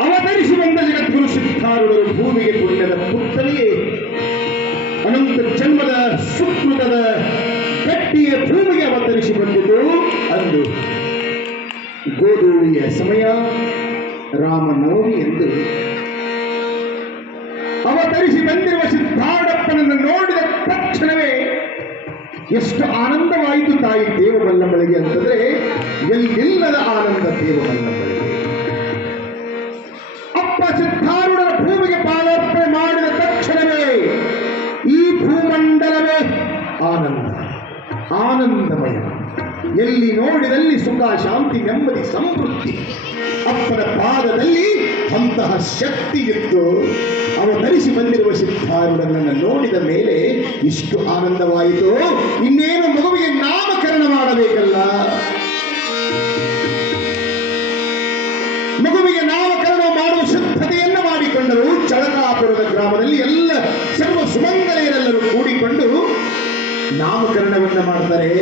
ಅವತರಿಸಿ ಬಂದ ಜಗದ್ಗುರು ಸಿದ್ಧಾರೂಢರು ಭೂಮಿಗೆ ಪುಣ್ಯದ ಪುತ್ತಲಿಯೇ ಅನಂತ ಜನ್ಮದ ಸುಕೃತದ ಗಟ್ಟಿಯ ಭೂಮಿಗೆ ಅವತರಿಸಿ ಬಂದಿದ್ದು ಅಂದು ಗೋಧೂಳಿಯ ಸಮಯ ರಾಮನವಮಿ ಎಂದು ಅವತರಿಸಿ ಬಂದಿರುವ ಎಷ್ಟು ಆನಂದವಾಯಿತು ತಾಯಿ ದೇವಬಲ್ಲಂಬಳಿಗೆ ಅಂತಂದ್ರೆ ಎಲ್ಲಿಲ್ಲದ ಆನಂದ ದೇವಬಲ್ಲಂಬಳಿಗೆ. ಅಪ್ಪ ಸಿದ್ಧಾರುಡರ ಭೂಮಿಗೆ ಪಾದಾರ್ಪಣೆ ಮಾಡಿದ ತಕ್ಷಣವೇ ಈ ಭೂಮಂಡಲವೇ ಆನಂದ, ಆನಂದಮಯ. ಎಲ್ಲಿ ನೋಡಿದಲ್ಲಿ ಸುಖ, ಶಾಂತಿ, ನೆಮ್ಮದಿ, ಸಮೃದ್ಧಿ. ಅಪ್ಪನ ಪಾದದಲ್ಲಿ ಅಂತಹ ಶಕ್ತಿ ಇತ್ತು ಅವತರಿಸಿ ಬಂದಿರುವ ಸಿದ್ಧಾರೂಢನನ್ನು ನೋಡಿದ ಮೇಲೆ ಇಷ್ಟು ಆನಂದವಾಯಿತು. ಇನ್ನೇನು ಮಗುವಿಗೆ ನಾಮಕರಣ ಮಾಡಬೇಕಲ್ಲ? ಮಗುವಿಗೆ ನಾಮಕರಣ ಮಾಡುವ ಸಿದ್ಧತೆಯನ್ನು ಮಾಡಿಕೊಂಡರು. ಚಳಕಾಪುರದ ಗ್ರಾಮದಲ್ಲಿ ಎಲ್ಲ ಸರ್ವ ಸುಮಂಗಲೆಯರೆಲ್ಲರೂ ಕೂಡಿಕೊಂಡು ನಾಮಕರಣವನ್ನು ಮಾಡ್ತಾರೆ.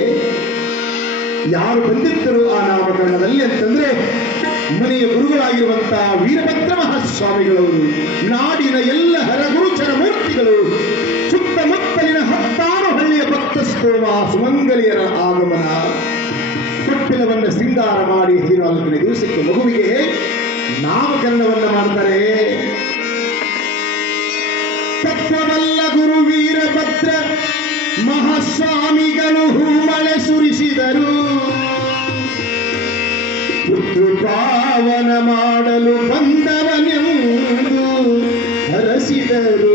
ಯಾರು ಬಂದಿದ್ದರು ಆ ನಾಮಕರಣದಲ್ಲಿ ಅಂತಂದ್ರೆ ಮನೆಯ ಗುರುಗಳಾಗಿರುವಂತಹ ವೀರಭದ್ರ ಮಹಾಸ್ವಾಮಿಗಳು ನಾಡಿನ ಎಲ್ಲ ಹರಗುರುಚರ ಮೂರ್ತಿಗಳು, ಸುತ್ತಮುತ್ತಲಿನ ಹತ್ತಾರು ಹಳ್ಳಿಯ ಭಕ್ತಸ್ತೋಮ ಸುಮಂಗಲಿಯರ ಆಗಮನ. ಕಟ್ಟಿಲವನ್ನು ಸಿಂಗಾರ ಮಾಡಿ ಹದಿನಾಲ್ಕನೇ ದಿವಸಕ್ಕೆ ಮಗುವಿಗೆ ನಾಮಕರಣವನ್ನು ಮಾಡ್ತಾರೆ. ತತ್ವವಲ್ಲ ಗುರು ವೀರಭದ್ರ ಮಹಾಸ್ವಾಮಿಗಳು ಹೂಮಳೆ ಸುರಿಸಿದರು. ಪಾವನ ಮಾಡಲು ಬಂದವನೆಂದು ಹರಸಿದರು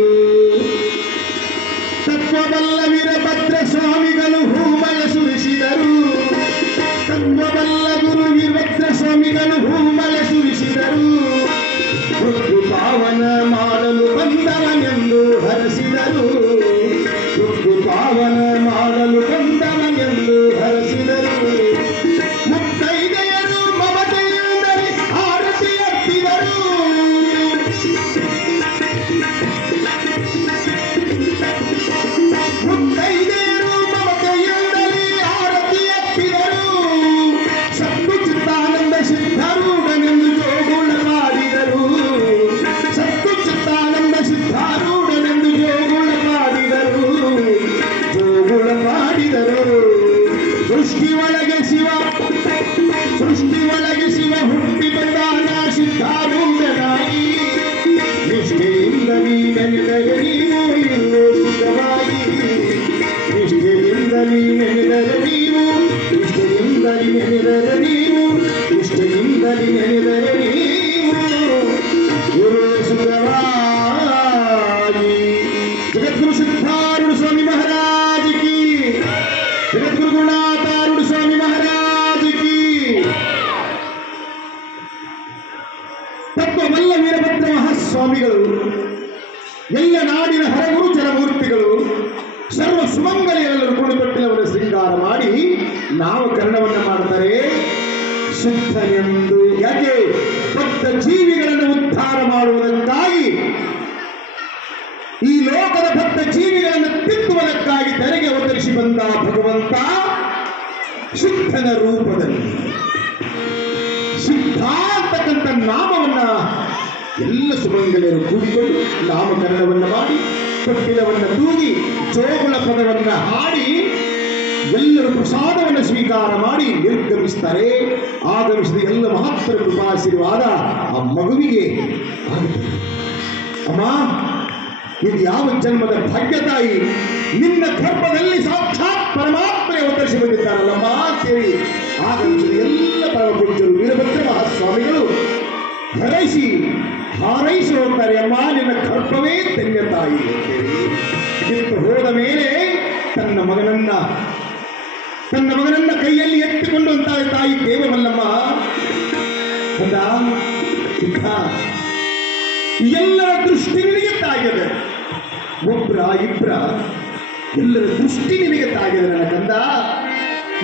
ತತ್ವವಲ್ಲ ವೀರಭದ್ರ ಮಹಾಸ್ವಾಮಿಗಳು ಎಲ್ಲ ನಾಡಿನ ಹರಗುರು ಜನಮೂರ್ತಿಗಳು ಸರ್ವ ಸುಮಂಗಲೆಯಲ್ಲರೂ ಕುಣಿತೊಟ್ಟಿಲವನ್ನು ಶೃಂಗಾರ ಮಾಡಿ ನಾಮಕರಣವನ್ನು ಮಾಡ್ತಾರೆ. ಎಂದು ಯಾಕೆ? ಭಕ್ತ ಜೀವಿಗಳನ್ನು ಉದ್ಧಾರ ಮಾಡುವುದಕ್ಕಾಗಿ. ಈ ಲೋಕದ ಭಕ್ತ ಜೀವಿಗಳನ್ನು ತಿಕ್ಕುವುದಕ್ಕಾಗಿ ತೆರೆಗೆ ಅವತರಿಸಿ ಬಂದ ಭಗವಂತ ಶುದ್ಧನ ರೂಪದಲ್ಲಿ. ಸಿದ್ಧ ಅಂತಕ್ಕಂಥ ನಾಮವನ್ನ ಎಲ್ಲ ಸುಮಂಗಲಿಯರು ಕೂಡಿಕೊಂಡು ನಾಮಕರಣವನ್ನು ಮಾಡಿ ತೊಟ್ಟಿಲವನ್ನ ತೂಗಿ ಜೋಗುಳ ಪದವನ್ನ ಹಾಡಿ, ಎಲ್ಲರೂ ಪ್ರಸಾದವನ್ನು ಸ್ವೀಕಾರ ಮಾಡಿ ನಿರ್ಗಮಿಸ್ತಾರೆ. ಆಗಮಿಸಿದ ಎಲ್ಲ ಮಹತ್ತರ ಕೃಪಾಶೀರ್ವಾದ ಆ ಮಗುವಿಗೆ ಅಮ್ಮ, ಇದು ಯಾವ ಜನ್ಮದ ಭಾಗ್ಯ ತಾಯಿ? ನಿನ್ನ ಗರ್ಭದಲ್ಲಿ ಸಾಕ್ಷಾತ್ ಪರಮಾತ್ಮ ಅವತರಿಸಿ ಬಂದಿದ್ದಾರಲ್ಲಮ್ಮ ಅಂತೇಳಿ ಆಗಮಿಸಿದ ಎಲ್ಲ ಪರಮಪುರುಷರು ವೀರಭದ್ರ ಮಹಾಸ್ವಾಮಿಗಳು ಹರೈಸಿ ಹಾರೈಸಿ ಹೋಗ್ತಾರೆ ಅಮ್ಮ ನಿನ್ನ ಗರ್ಭವೇ ತನ್ನ ತಾಯಿ ಅಂತೇಳಿ. ಬಿಟ್ಟು ಹೋದ ಮೇಲೆ ತನ್ನ ಮಗನನ್ನ ತನ್ನ ಮಗನನ್ನ ಕೈಯಲ್ಲಿ ಎತ್ತಿಕೊಂಡು ಅಂತಾಳೆ ತಾಯಿ ದೇವಮಲ್ಲಮ್ಮ. ಕಂದ, ಸಿದ್ಧ, ಎಲ್ಲರ ದೃಷ್ಟಿ ನಿನಗೆ ತಾಗಿದೆ ಒಬ್ರ ಇಬ್ರ ಎಲ್ಲರ ದೃಷ್ಟಿ ನಿನಗೆ ತಾಗಿದೆ ನನ್ನ ಕಂದ.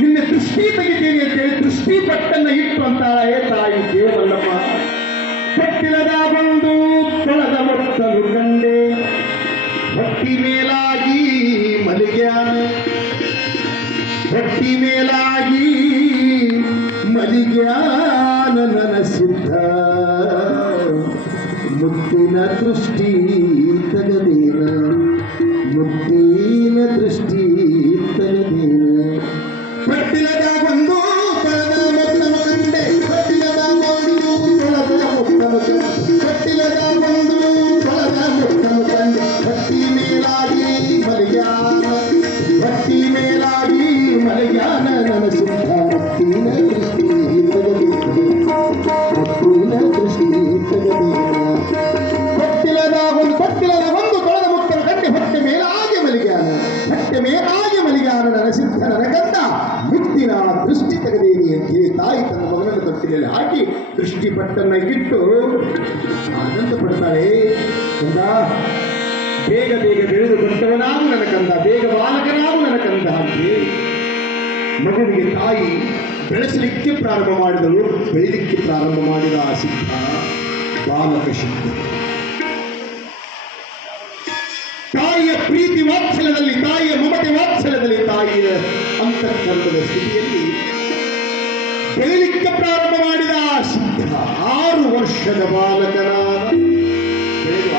ನಿನ್ನ ದೃಷ್ಟಿ ತೆಗಿತೀನಿ ಅಂತೇಳಿ ದೃಷ್ಟಿ ಪಟ್ಟನ್ನ ಇಟ್ಟು ಅಂತಾಳೆ ತಾಯಿ ದೇವಲ್ಲಮ್ಮ ಕಟ್ಟಿಲದ ಬಂದು ತೊಳೆದ ಬತ್ತಲು ಕಂಡೆ ಹೊಟ್ಟಿ ಮೇಲಾಗಿ ಮಲಗ್ಯಾನ ಹೊಟ್ಟಿ ಮೇಲಾಗಿ ಮಲಿಗ್ಯಾನ ನನ್ನ ಸಿದ್ಧ ಮುತ್ತಿನ ದೃಷ್ಟಿ ತಗದೇನ ಪಟ್ಟನ್ನ ಇಟ್ಟು ಆನಂದ ಪಡ್ತಾಳೆ. ಕಂದ ಬೇಗ ಬೇಗ ಬೆಳೆದು ಬಂದವನಾಗು ನನ್ನ ಬೇಗ ಬಾಲಕನಾಗೂ ನನ್ನ ಕಂದ ಅಂತ ಮಗುವಿಗೆ ತಾಯಿ ಬೆಳೆಸಲಿಕ್ಕೆ ಪ್ರಾರಂಭ ಮಾಡಿದಳು. ಬೆಳಿಲಿಕ್ಕೆ ಪ್ರಾರಂಭ ಮಾಡಿದ ಆ ಸಿದ್ಧ ಬಾಲಕ ತಾಯಿಯ ಪ್ರೀತಿ ವಾತ್ಸಲ್ಯದಲ್ಲಿ, ತಾಯಿಯ ಮಮತೆ ವಾತ್ಸಲ್ಯದಲ್ಲಿ ತಾಯಿಯ ಅಂತಃಕರಣದ ಸ್ಥಿತಿಯಲ್ಲಿ ಬೆಳಲಿಕ್ಕೆ ಪ್ರಾರಂಭ ಮಾಡಿದ ಸಿದ್ಧ ಆರು ವರ್ಷದ ಬಾಲಕನ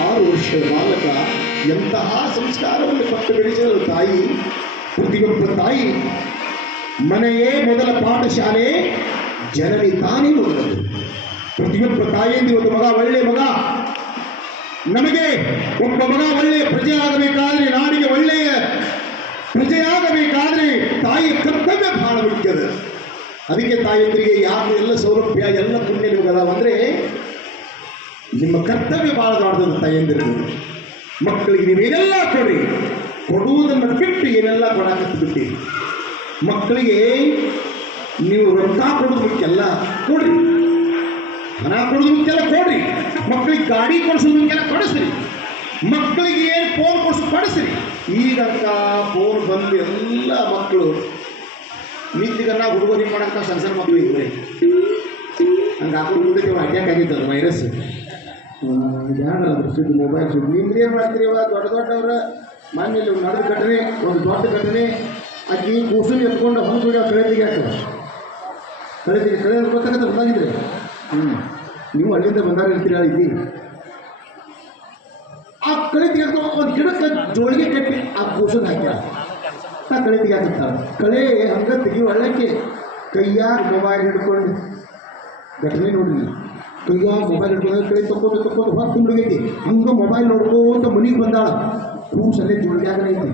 ಆರು ವರ್ಷದ ಬಾಲಕ ಎಂತಹ ಸಂಸ್ಕಾರವನ್ನು ಪಟ್ಟು ಬೆಳೆಸಲು ತಾಯಿ? ಪ್ರತಿಯೊಬ್ಬ ತಾಯಿ. ಮನೆಯೇ ಮೊದಲ ಪಾಠಶಾಲೆ, ಜನನಿ ತಾನೇ ಮೊದಲದು. ಪ್ರತಿಯೊಬ್ಬ ತಾಯಿಯಿಂದ ಒಂದು ಮಗ, ಒಳ್ಳೆ ಮಗ. ನಮಗೆ ಒಬ್ಬ ಮಗ ಒಳ್ಳೆಯ ಪ್ರಜೆ ಆಗಬೇಕಾದ್ರೆ ನಾಡಿಗೆ ಒಳ್ಳೆಯ ಪ್ರಜೆಯಾಗಬೇಕಾದ್ರೆ ತಾಯಿ ಕರ್ತವ್ಯ ಬಹಳ ಮುಖ್ಯದ. ಅದಕ್ಕೆ ತಾಯಂದ್ರಿಗೆ ಯಾರು ಎಲ್ಲ ಸೌಲಭ್ಯ, ಎಲ್ಲ ಪುಣ್ಯ ನಿಮಗದಾವ ಅಂದರೆ ನಿಮ್ಮ ಕರ್ತವ್ಯ ಭಾಳ ದೊಡ್ಡದು ತಾಯಂದಿರಿಗೆ. ಮಕ್ಕಳಿಗೆ ನೀವೇನೆಲ್ಲ ಕೊಡಿ, ಕೊಡುವುದನ್ನು ಬಿಟ್ಟು ಏನೆಲ್ಲ ಬಿಟ್ಟು. ಮಕ್ಕಳಿಗೆ ನೀವು ರೊಕ್ಕ ಕೊಡೋದು ಮುಖ್ಯ ಕೊಡ್ರಿ. ಹಣ ಕೊಡೋದು ಕೊಡ್ರಿ. ಮಕ್ಕಳಿಗೆ ಗಾಡಿ ಕೊಡಿಸೋದು ಮುಖ್ಯ ಕೊಡಿಸ್ರಿ. ಮಕ್ಕಳಿಗೆ ಏನು ಫೋನ್ ಕೊಡಿಸ್ ಕೊಡಿಸ್ರಿ. ಈಗಂತ ಫೋನ್ ಬಂದು ಎಲ್ಲ ಮಕ್ಕಳು ನಿಂತಿಗನ್ನ ಹುಡುಗರಿಗೆ ಮಾಡಂತ ಸಣ್ಣ ಸಣ್ಣ ಮಕ್ಕಳು ಇದ್ರೆ. ಹಂಗೆ ಹಾಕೊಂಡು ಅಟ್ಯಾಕ್ ಆಗಿತ್ತು ಅದು ವೈರಸ್ ಯಾರಲ್ಲ ಸುದ್ದಿ ಮೊಬೈಲ್ ಸುದ್ದಿ ನಿಮ್ದು ಏನು ಮಾಡ್ತೀರಿ ಇವಾಗ? ದೊಡ್ಡ ದೊಡ್ಡವ್ರ ಮನೆಯಲ್ಲಿ ನಡೆದ ಘಟನೆ ಒಂದು ದೊಡ್ಡ ಘಟನೆ ಅಕ್ಕಿ ಕೂಸನ್ ಎತ್ಕೊಂಡು ಹೊಂದು ಕಳೆದಿಗೆ ಹಾಕದ ಕಳೆದಿಗೆ ಕಳೆ ಗೊತ್ತಾಗತ್ತೆ ಗೊತ್ತಾಗಿದ್ರೆ ಹ್ಞೂ ನೀವು ಅಲ್ಲಿಂದ ಬಂದಾರ ಇರ್ತೀರ ಇಲ್ಲಿ? ಆ ಕಳೆ ಒಂದು ಗಿಡಕ್ಕೆ ಜೋಳಿಗೆ ಕಟ್ಟಿ ಆ ಕೂಸನ್ ಹಾಕ್ಯಾರ. ಕಳೆ ತೆಗಿಯಾಕತ್ತಾಳ ಕಳೆ ಹಂಗೆ ತೆಗಿಯೋ ಒಳ್ಳಕ್ಕೆ ಕೈಯಾಗ ಮೊಬೈಲ್ ಹಿಡ್ಕೊಂಡು. ಘಟನೆ ನೋಡ್ರಿ. ಕೈಯಾಗ ಮೊಬೈಲ್ ಹಿಡ್ಕೊಂಡು ಕೈ ತಕ್ಕೊಂಡು ತಕ್ಕೊಂಡು ಹೊತ್ತು ಮುಳುಗೈತಿ. ಹಂಗೆ ಮೊಬೈಲ್ ನೋಡ್ಕೋತ ಮನಿಗೆ ಬಂದಾಳ. ಕೂಸಲ್ಲೇ ಜೋಳಿಗ್ಯಾಗ ಐತಿ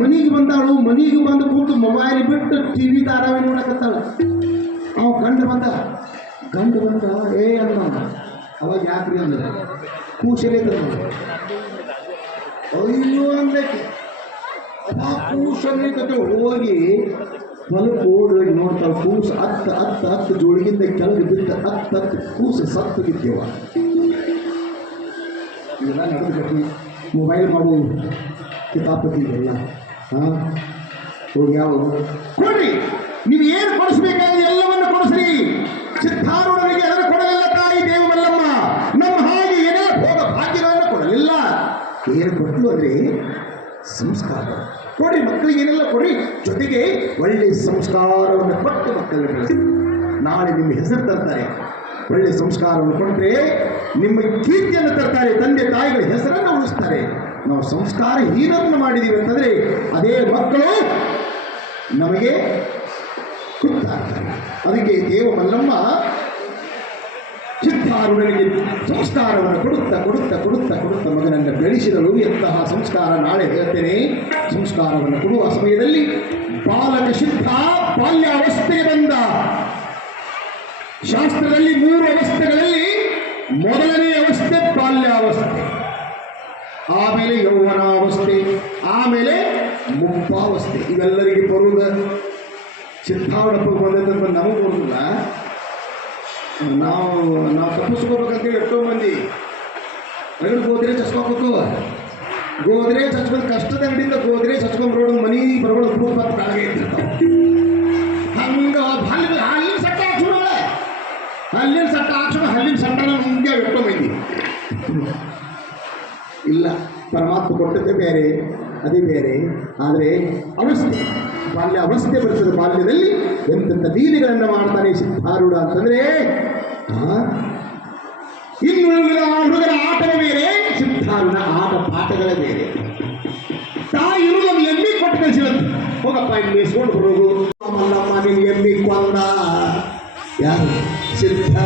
ಮನಿಗೆ ಬಂದಾಳು, ಮನಿಗೆ ಬಂದು ಕೂತು ಮೊಬೈಲ್ ಬಿಟ್ಟು ಟಿ ವಿ ಧಾರಾವಾಹಿ ನೋಡಕತ್ತಾಳ. ಅವ ಗಂಡು ಬಂದ. ಗಂಡು ಬಂದ ಏ ಅಂದ ಅವಾಗ ಯಾಕ್ರಿ ಅಂದ್ರೆ ಕೂಸಲೇ ತಂದ. ಅಯ್ಯೋ ಅಂದಕ್ಕೆ ಆ ಹೋಗಿ ಹೊಲಕ್ಕೆ ಓಡಿ ನೋಡ್ತಾಳೆ ಕೂಸ ಹತ್ತು ಹತ್ತು ಹತ್ತು ಜೋಳಿಗಿಂದ ಕೆಳಗೆ ಬಿದ್ದ ಹತ್ತು ಹತ್ತು ಕೂಸು ಸತ್ತು ಬಿದ್ದೇವ. ಇವೆಲ್ಲ ನಡೆದು ಮೊಬೈಲ್ ಮಾಡು. ಕಿತಾಪತಿ ಇದೆಲ್ಲ ಹಾಂ ಹೋಗಿ ಯಾವ ಕೊಡ್ರಿ. ನೀವು ಏನು ಕೊಡಿಸ್ಬೇಕಾದ್ರೆ ಎಲ್ಲವನ್ನು ಕೊಡಿಸ್ರಿ. ಸಿದ್ಧಾರೂಢರಿಗೆ ಅದನ್ನು ಕೊಡಲಿಲ್ಲ ತಾಯಿ ದೇವಲ್ಲಮ್ಮ ನಮ್ಮ ಹಾಗೆ ಏನೇ ಭೋಗ ಭಾಗ್ಯಗಳನ್ನು ಕೊಡಲಿಲ್ಲ. ಏನು ಕೊಟ್ಟಲು ಅಂದ್ರೆ ಸಂಸ್ಕಾರ. ಕೊಡಿ ಮಕ್ಕಳಿಗೆ ಏನೆಲ್ಲ ಕೊಡಿ. ಜೊತೆಗೆ ಒಳ್ಳೆ ಸಂಸ್ಕಾರವನ್ನು ಕೊಟ್ಟು ಮಕ್ಕಳನ್ನು ಬೆಳೆಸಿ. ನಾಳೆ ನಿಮ್ಮ ಹೆಸರು ತರ್ತಾರೆ. ಒಳ್ಳೆ ಸಂಸ್ಕಾರವನ್ನು ಕೊಟ್ಟರೆ ನಿಮ್ಮ ಕೀರ್ತಿಯನ್ನು ತರ್ತಾರೆ. ತಂದೆ ತಾಯಿಗಳ ಹೆಸರನ್ನು ಉಳಿಸ್ತಾರೆ. ನಾವು ಸಂಸ್ಕಾರ ಹೀನರನ್ನು ಮಾಡಿದ್ದೀವಿ ಅಂತಂದರೆ ಅದೇ ಮಕ್ಕಳು ನಮಗೆ ಕುತ್ತಾಗ್ತಾರೆ. ಅದಕ್ಕೆ ದೇವ ಮಲ್ಲಮ್ಮ ಸಿದ್ಧಾರೂಢನಿಗೆ ಸಂಸ್ಕಾರವನ್ನು ಕೊಡುತ್ತಾ ಕೊಡುತ್ತಾ ಕೊಡುತ್ತಾ ಕೊಡುತ್ತಾ ಮಗನನ್ನು ಬೆಳೆಸಿದಳು. ಎಂತಹ ಸಂಸ್ಕಾರ? ನಾಳೆ ಹೇಳ್ತೇನೆ. ಸಂಸ್ಕಾರವನ್ನು ಕೊಡುವ ಸಮಯದಲ್ಲಿ ಬಾಲಕ ಸಿದ್ಧ ಬಾಲ್ಯಾವಸ್ಥೆಗೆ ಬಂದ. ಶಾಸ್ತ್ರದಲ್ಲಿ ಮೂರು ಅವಸ್ಥೆಗಳಲ್ಲಿ ಮೊದಲನೇ ಅವಸ್ಥೆ ಬಾಲ್ಯಾವಸ್ಥೆ. ಆಮೇಲೆ ಯೌವನಾವಸ್ಥೆ, ಆಮೇಲೆ ಮುಪ್ಪಾವಸ್ಥೆ ಇವೆಲ್ಲರಿಗೆ ಬರುವುದ ಸಿದ್ಧಾವಣಪ್ಪ ಬಂದದ್ದು ನಮಗೂ ಬರುವುದಿಲ್ಲ ನಾವು ನಾವು ತಪ್ಪಿಸ್ಕೋಬೇಕಂತೇಳಿ ಎಷ್ಟೋ ಮಂದಿ. ರಗಡ್ ಹೋದ್ರೆ ಚಚ್ಕೋಬೇಕು. ಗೋದ್ರೇಜ್ ಹಚ್ಕೊಂಡು ಕಷ್ಟದ ಅಂಗಡಿಯಿಂದ ಗೋದ್ರೇಜ್ ಹಚ್ಕೊಂಡು ರೋಡ್ ಮನಿ ಕಾಲಿಗೆ ಇಟ್ಟಿರ್ತಾವೆ. ಹಂಗ ಹಲ್ಲಿನ ಹಲ್ಲಿನ ಸಟ್ಟ ಹಾಕ್ಸೋಣ ಹಲ್ಲಿನ ಸಟ್ಟ ಹಾಕ್ಸೋಣ ಹಲ್ಲಿನ ಸಟ್ಟನ ಎಷ್ಟೋ ಮಂದಿ. ಇಲ್ಲ, ಪರಮಾತ್ಮ ಕೊಟ್ಟದ್ದೇ ಬೇರೆ, ಅದೇ ಬೇರೆ. ಆದರೆ ಅವಸ್ಥೆ ಬಾಲ್ಯ ಅವಸ್ಥೆ ಬರ್ತದೆ ಬಾಲ್ಯದಲ್ಲಿ. ಎಂತೆಂಥ ಲೀಲೆಗಳನ್ನು ಮಾಡ್ತಾನೆ ಸಿದ್ಧಾರೂಢ ಅಂತಂದ್ರೆ ಆ, ಇನ್ನು ಉಳಿದ ಆ ಹುಡುಗರ ಆಟದ ಬೇರೆ ಸಿದ್ಧಾರೂಢ ಆಟ ಪಾಠಗಳ ಬೇರೆ ತಾಯಿ ಇರುವುದು ಎಮ್ಮಿ ಕೊಟ್ಟು ಕಳಿಸಿರಂತೆ ಹೋಗಪ್ಪ ಇಲ್ಲಿ ಮೇಯಿಸ್ಕೊಂಡು ಬರೋದು ಮಲ್ಲಮ್ಮ ಎಮ್ಮಿ ಕೊಂದ? ಯಾರು? ಸಿದ್ಧ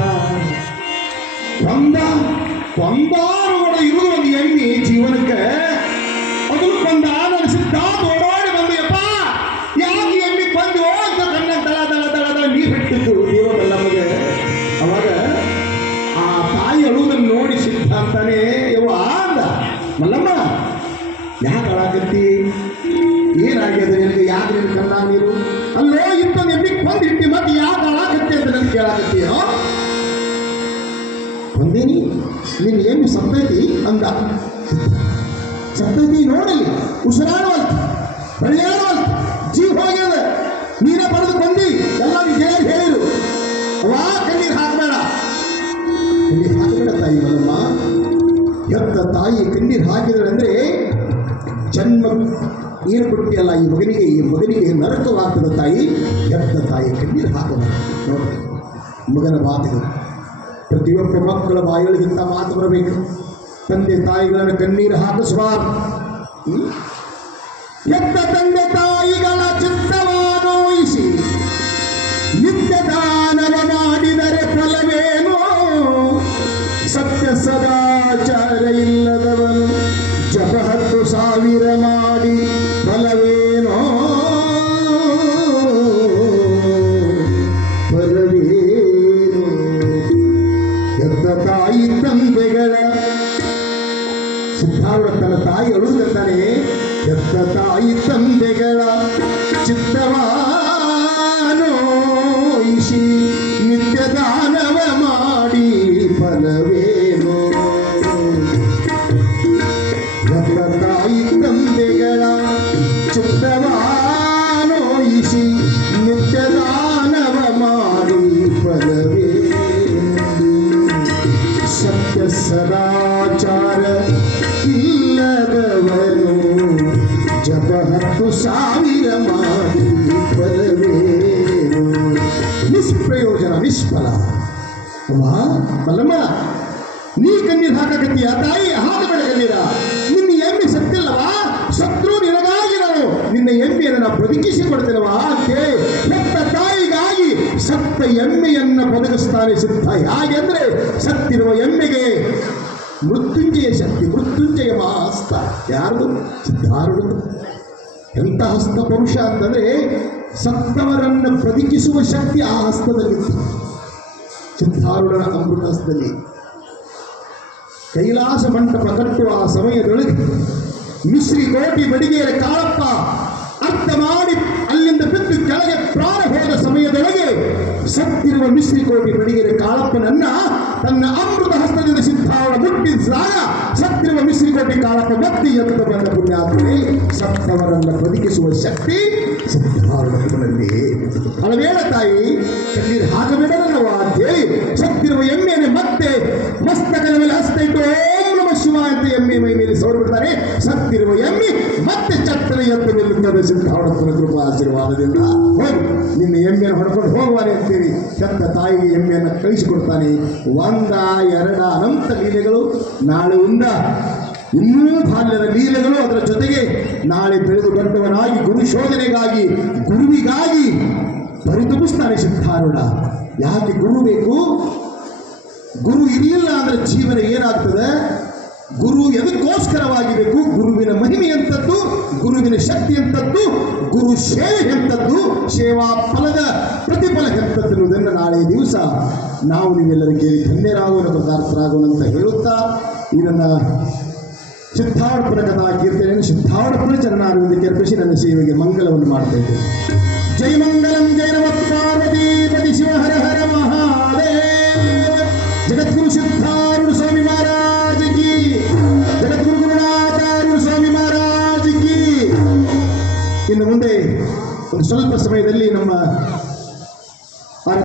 ಅಳಾಕತ್ತಿ ಏನಾಗ್ಯದ ನಿನಗೆ? ಯಾಕೆ ಕಣ್ಣ ನೀರು ಅಲ್ಲೋ ಇಂಥ ಎಮ್ಮಿ ಕೊಂದಿಟ್ಟಿ ಮತ್ತೆ ಯಾಕೆ ಹಾಳಾಗತ್ತೆ ಅಂತ ನನಗೆ ಕೇಳಾಕತ್ತೀಯೋ? ಒಂದೇನಿ ನೀನು ಏನು ಸತ್ತೈತಿ ಅಂದ. ಸತ್ತೈತಿ ನೋಡಲಿ ಉಸಿರಾಡುವಂತ ಬೆಳೆಯಾಡುವಂತ ಜೀವ ಹೋಗ್ಯದ. ನೀನೇ ಬರೆದು ಬಂದಿ ಎಲ್ಲ ಗೆಳೆಯರು ಹೇಳಿರು. ವಾ ಕಣ್ಣೀರು ಹಾಕಬೇಡ. ಕಣ್ಣೀರು ಹಾಕಬೇಡ ತಾಯಿ ಮನಮ್ಮ. ಎತ್ತ ತಾಯಿ ಕಣ್ಣೀರು ಹಾಕಿದ್ರೆ ಅಂದ್ರೆ ಜನ್ಮ ಏನು ಕೊಟ್ಟಿಯಲ್ಲ ಈ ಮಗನಿಗೆ ಈ ಮಗನಿಗೆ ನರಕವಾಗ್ತದ ತಾಯಿ ಎತ್ತ ತಾಯಿ, ಕಣ್ಣೀರು ಹಾಕಬೇಡ ನೋಡ್ರಿ, ಮಗನ ಮಾತುಗಳು ಪ್ರತಿಯೊಬ್ಬ ಮಕ್ಕಳ ಬಾಯಿಗಳಿಗಿಂತ ಮಾತು ಬರಬೇಕು ತಂದೆ ತಾಯಿಗಳನ್ನು ಕಣ್ಣೀರು ಹಾಕಿಸಬಾರ್ದು? ಎತ್ತ ತಂದೆ ತಾಯಿಗಳ ಚಿತ್ತವಾನೋಯಿಸಿ ನಿತ್ಯ ಅಮ್ಮ, ಮಲ್ಲಮ್ಮ ನೀ ಕಣ್ಣೀರು ಹಾಕಕತ್ತೀಯ ತಾಯಿ? ಹಾಕಬೇಡ ಕಣ್ಣೀರ. ನಿನ್ನ ಎಮ್ಮೆ ಸತ್ತಿಲ್ಲವಾ ಶತ್ರು ನಿನಗಾಗಿ ನಾನು ನಿನ್ನ ಎಮ್ಮೆಯನ್ನು ನಾನು ಬದುಕಿಸಿ ಕೊಡ್ತೇನವಾ ಅಂತೇ. ಹೆತ್ತ ತಾಯಿಗಾಗಿ ಸತ್ತ ಎಮ್ಮೆಯನ್ನು ಬದುಕಿಸ್ತಾನೆ ಸಿದ್ಧ. ಹಾಗೆಂದ್ರೆ ಸತ್ತಿರುವ ಎಮ್ಮೆಗೆ ಮೃತ್ಯುಂಜಯ ಶಕ್ತಿ, ಮೃತ್ಯುಂಜಯ ಮಹಾಸ್ತ ಯಾರು ಸಿದ್ಧಾರುಡು ಎಂಥ ಹಸ್ತ ಪುರುಷ ಅಂತಂದ್ರೆ ಸತ್ತವರನ್ನು ಬದುಕಿಸುವ ಶಕ್ತಿ ಆ ಹಸ್ತದಲ್ಲಿತ್ತು. ಸಿದ್ಧಾರುಡನ ಅಮೃತಸ್ಥದಲ್ಲಿ ಕೈಲಾಸ ಮಂಟಪ ಕಟ್ಟುವ ಆ ಸಮಯದೊಳಗೆ ಮಿಶ್ರಿ ಕೋಟಿ ಬಡಿಗೆಯ ಕಾಳಪ್ಪ ಅರ್ಥ ಮಾಡಿ ಅಲ್ಲಿಂದ ಬಿದ್ದು ಕೆಳಗೆ ಪ್ರಾಣ ಹೋದ ಸಮಯದೊಳಗೆ ಸತ್ತಿರುವ ಮಿಶ್ರಿ ಕೋಟಿ ಬಡಿಗೆಯ ಕಾಳಪ್ಪನನ್ನ ತನ್ನ ಅಮೃತ ಹಸ್ತದಿಂದ ಸಿದ್ಧಾವಣ ಮುಟ್ಟಿ ಸಾಯ ಸತ್ಯವ ಮಿಶ್ರಿಕೊಟ್ಟಿ ಕಾಲಕ್ಕೆ ಮತ್ತಿ ಎತ್ತ ಬಂದ ಪುಣ್ಯಾತ್ಮೆ ಸತ್ತವರನ್ನ ಬದುಕಿಸುವ ಶಕ್ತಿ ಸಿದ್ಧಾವಳನಲ್ಲಿ ಫಲವೇಳ ತಾಯಿ ಕಣ್ಣೀರು ಹಾಕಬೇಡ ನನ್ನವ ಅಂತೇಳಿ ಸತ್ತಿರುವ ಎಮ್ಮೆಯನ್ನು ಮತ್ತೆ ಮಸ್ತಕದ ಮೇಲೆ ಹಸ್ತ ಇಟ್ಟು ಓಂ ಶಿವ ಅಂತ ಎಮ್ಮೆ ಮೈ ಮೇಲೆ ಸೌರು ಬಿಡ್ತಾರೆ ಸತ್ತಿರುವ ಎಮ್ಮೆ ಮತ್ತೆ ಚಟ್ಟನೆ ಎಂದು ನಿಲ್ಲುತ್ತದೆ ಸಿದ್ಧಾವಣಪ್ಪನ ಕೃಪಾ ಆಶೀರ್ವಾದದಿಂದ ಹೋಗು. ನಿನ್ನ ಎಮ್ಮೆಯನ್ನು ಹೊಡ್ಕೊಂಡು ಹೋಗುವಾನೆ ಅಂತೀರಿ ಶಬ್ದ ತಾಯಿಗೆ ಎಮ್ಮೆಯನ್ನು ಕಳಿಸಿಕೊಡ್ತಾನೆ. ಒಂದ ಎರಡ ಅನಂತ ಲೀಲೆಗಳು ಉಂಡ. ಇನ್ನೂ ಬಾಲ್ಯದ ಲೀಲೆಗಳು ಅದರ ಜೊತೆಗೆ ನಾಳೆ ಬೆಳೆದು ಬಂದವನಾಗಿ ಗುರು ಶೋಧನೆಗಾಗಿ, ಗುರುವಿಗಾಗಿ ಪರಿತುಪಿಸ್ತಾನೆ ಸಿದ್ಧಾರೂಢ. ಯಾಕೆ ಗುರು ಬೇಕು? ಗುರು ಇರಲಿಲ್ಲ ಅಂದ್ರೆ ಜೀವನ ಏನಾಗ್ತದೆ? ಗುರು ಎದಕ್ಕೋಸ್ಕರವಾಗಿರಬೇಕು ಗುರುವಿನ ಮಹಿಮೆ ಎಂಥದ್ದು ಗುರುವಿನ ಶಕ್ತಿ ಎಂಥದ್ದು ಗುರು ಸೇವೆ ಎಂಥದ್ದು, ಸೇವಾ ಫಲದ ಪ್ರತಿಫಲ ಎಂಥದ್ದಿರುವುದನ್ನು ನಾಳೆ ದಿವಸ ನಾವು ನೀವೆಲ್ಲರೂ ಕೇಳಿ ಧನ್ಯರಾಗೋಣ ಅಂತ ಹೇಳುತ್ತಾ ಇದನ್ನ ನನ್ನ ಕಥಾ ಕೀರ್ತನೆಯನ್ನು ಸಿದ್ಧಾವಣಪುರ ಚರಣಾರವಿಂದಕ್ಕೆ ಅರ್ಪಿಸಿ ನನ್ನ ಸೇವೆಗೆ ಮಂಗಲವನ್ನು ಮಾಡ್ತಾ ಜೈ ಮಂಗಲಂ, ಜೈ ನಮ. ಇನ್ನು ಮುಂದೆ ಒಂದು ಸ್ವಲ್ಪ ಸಮಯದಲ್ಲಿ ನಮ್ಮ